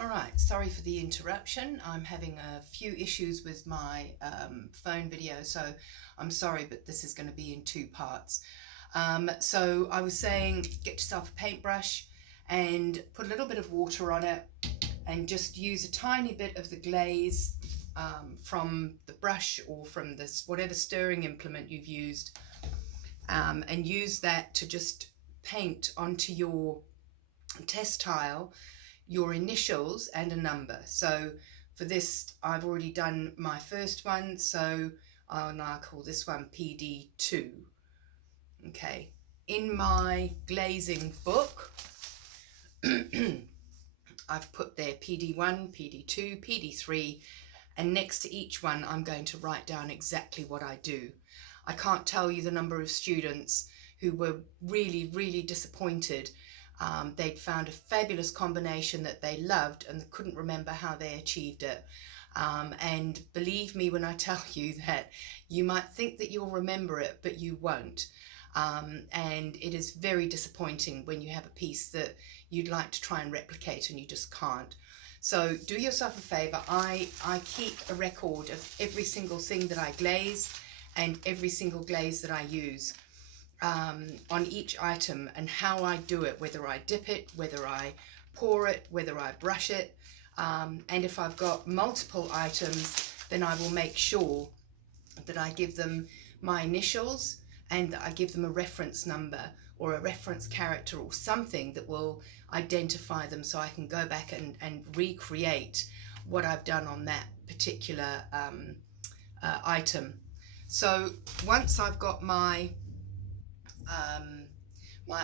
All right, sorry for the interruption. I'm having a few issues with my phone video, so I'm sorry, but this is going to be in two parts. So I was saying, get yourself a paintbrush and put a little bit of water on it and just use a tiny bit of the glaze from the brush or from this whatever stirring implement you've used, and use that to just paint onto your test tile your initials and a number. So for this, I've already done my first one, so I'll now call this one PD2. Okay, in my glazing book, I've put there PD1, PD2, PD3, and next to each one, I'm going to write down exactly what I do. I can't tell you the number of students who were really, really disappointed. They'd found a fabulous combination that they loved and couldn't remember how they achieved it. And believe me when I tell you that you might think that you'll remember it, but you won't. And it is very disappointing when you have a piece that you'd like to try and replicate and you just can't. So do yourself a favor. I keep a record of every single thing that I glaze and every single glaze that I use on each item, and how I do it, whether I dip it, whether I pour it, whether I brush it. And if I've got multiple items, then I will make sure that I give them my initials and that I give them a reference number or a reference character or something that will identify them, so I can go back and recreate what I've done on that particular item. So once I've got my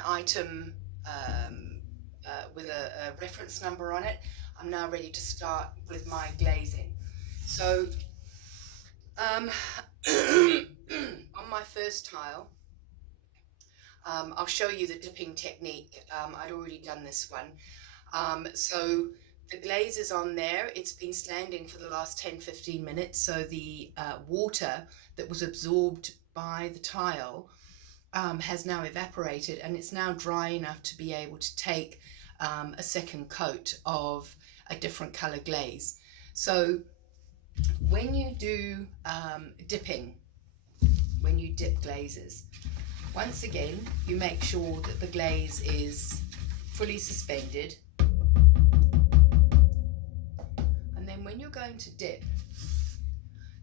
item with a reference number on it, I'm now ready to start with my glazing. So on my first tile, I'll show you the dipping technique. I'd already done this one. So the glaze is on there. It's been standing for the last 10-15 minutes, so the water that was absorbed by the tile has now evaporated, and it's now dry enough to be able to take a second coat of a different color glaze. So when you do dipping, when you dip glazes, once again you make sure that the glaze is fully suspended, and then when you're going to dip,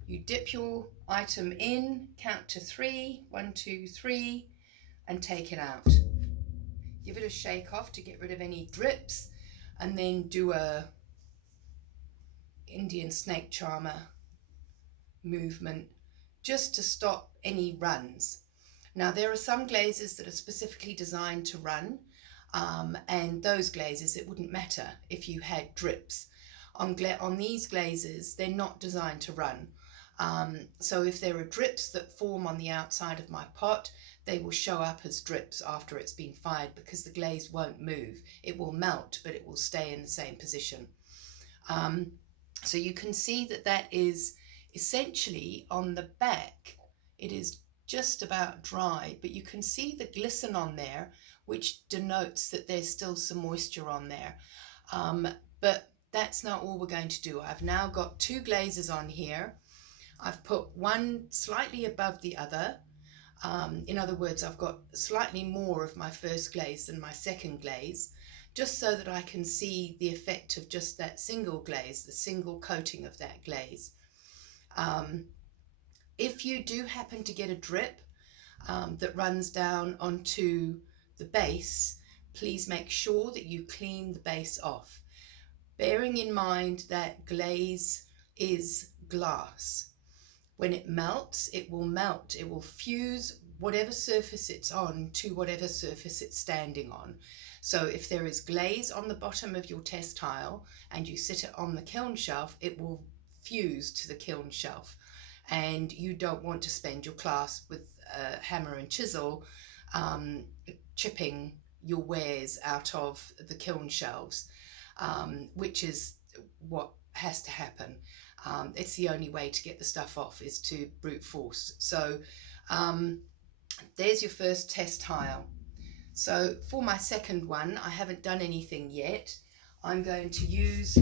you dip your item in, count to 3, 1, 2, 3, and take it out. Give it a shake off to get rid of any drips, and then do a Indian snake charmer movement just to stop any runs. Now there are some glazes that are specifically designed to run, and those glazes, it wouldn't matter if you had drips. On these glazes, they're not designed to run. So if there are drips that form on the outside of my pot, they will show up as drips after it's been fired, because the glaze won't move. It will melt, but it will stay in the same position. So you can see that that is essentially on the back. It is just about dry, but you can see the glisten on there, which denotes that there's still some moisture on there. But that's not all we're going to do. I've now got two glazes on here. I've put one slightly above the other. In other words, I've got slightly more of my first glaze than my second glaze, just so that I can see the effect of just that single glaze, the single coating of that glaze. If you do happen to get a drip that runs down onto the base, please make sure that you clean the base off, bearing in mind that glaze is glass. When it melts, it will fuse whatever surface it's on to whatever surface it's standing on. So if there is glaze on the bottom of your test tile and you sit it on the kiln shelf, it will fuse to the kiln shelf. And you don't want to spend your class with a hammer and chisel chipping your wares out of the kiln shelves, which is what has to happen. It's the only way to get the stuff off, is to brute force. So there's your first test tile. So for my second one, I haven't done anything yet. I'm going to use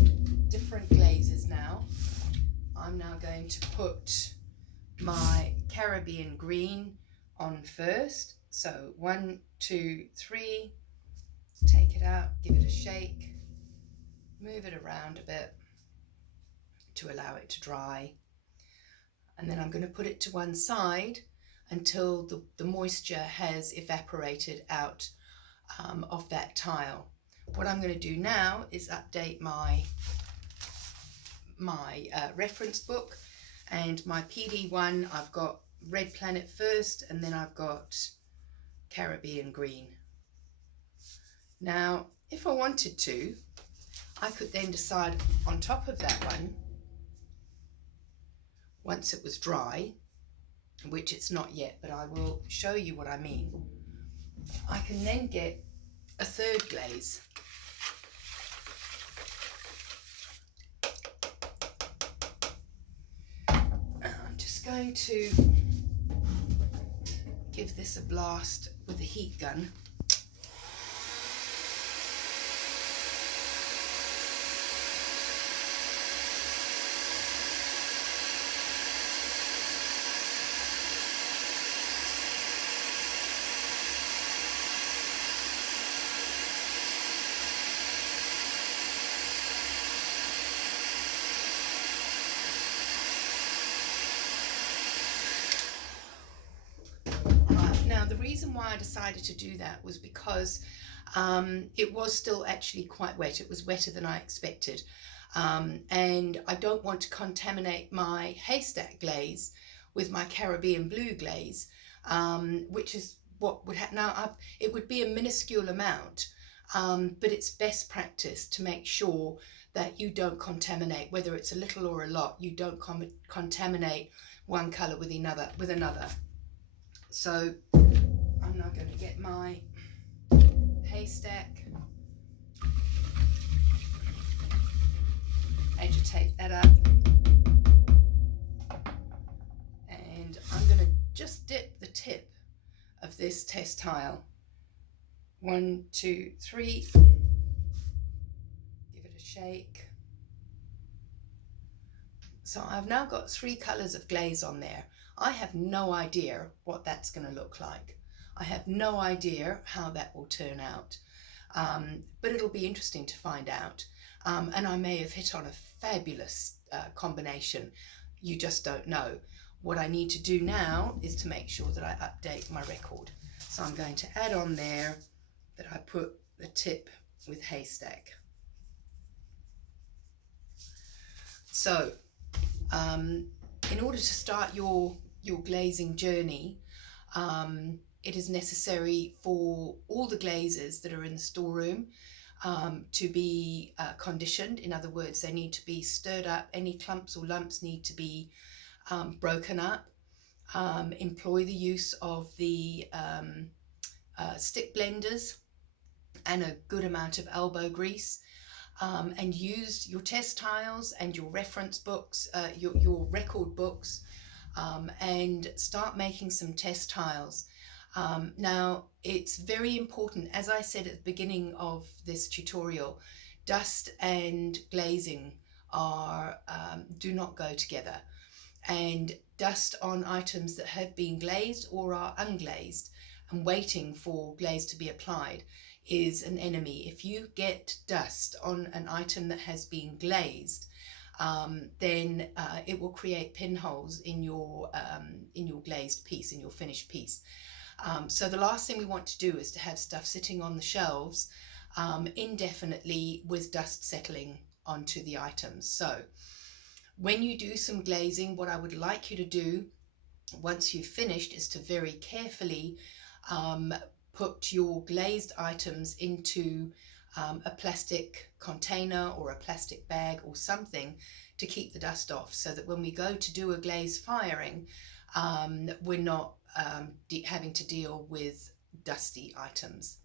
different glazes now. I'm now going to put my Caribbean green on first. So 1, 2, 3, take it out, give it a shake, move it around a bit to allow it to dry. And then I'm going to put it to one side until the moisture has evaporated out of that tile. What I'm going to do now is update my reference book, and my PD1, I've got Red Planet first, and then I've got Caribbean green. Now, if I wanted to, I could then decide on top of that one, once it was dry, which it's not yet, but I will show you what I mean. I can then get a third glaze. I'm just going to give this a blast with a heat gun. Now, the reason why I decided to do that was because it was still actually quite wet. It was wetter than I expected. And I don't want to contaminate my haystack glaze with my Caribbean blue glaze, which is what would happen. Now, it would be a minuscule amount, but it's best practice to make sure that you don't contaminate, whether it's a little or a lot, you don't contaminate one colour with another. So I'm now going to get my haystack, agitate that up, and I'm going to just dip the tip of this test tile. 1, 2, 3, give it a shake. So I've now got 3 colours of glaze on there. I have no idea what that's going to look like. I have no idea how that will turn out, but it'll be interesting to find out. And I may have hit on a fabulous combination. You just don't know. What I need to do now is to make sure that I update my record. So I'm going to add on there that I put the tip with haystack. So in order to start your glazing journey, it is necessary for all the glazes that are in the storeroom to be conditioned. In other words, they need to be stirred up. Any clumps or lumps need to be broken up. Employ the use of the stick blenders and a good amount of elbow grease. And use your test tiles and your reference books, your record books, and start making some test tiles. Now, it's very important, as I said at the beginning of this tutorial, dust and glazing do not go together. And dust on items that have been glazed or are unglazed and waiting for glaze to be applied is an enemy. If you get dust on an item that has been glazed, then it will create pinholes in your glazed piece, in your finished piece. So the last thing we want to do is to have stuff sitting on the shelves indefinitely with dust settling onto the items. So when you do some glazing, what I would like you to do once you've finished is to very carefully put your glazed items into a plastic container or a plastic bag or something to keep the dust off, so that when we go to do a glaze firing, we're not having to deal with dusty items.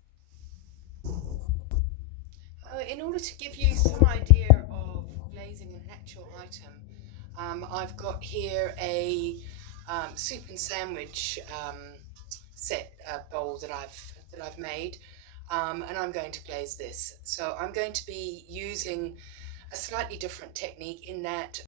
In order to give you some idea of glazing an actual item, I've got here a soup and sandwich set bowl that I've made. and I'm going to glaze this. So I'm going to be using a slightly different technique in that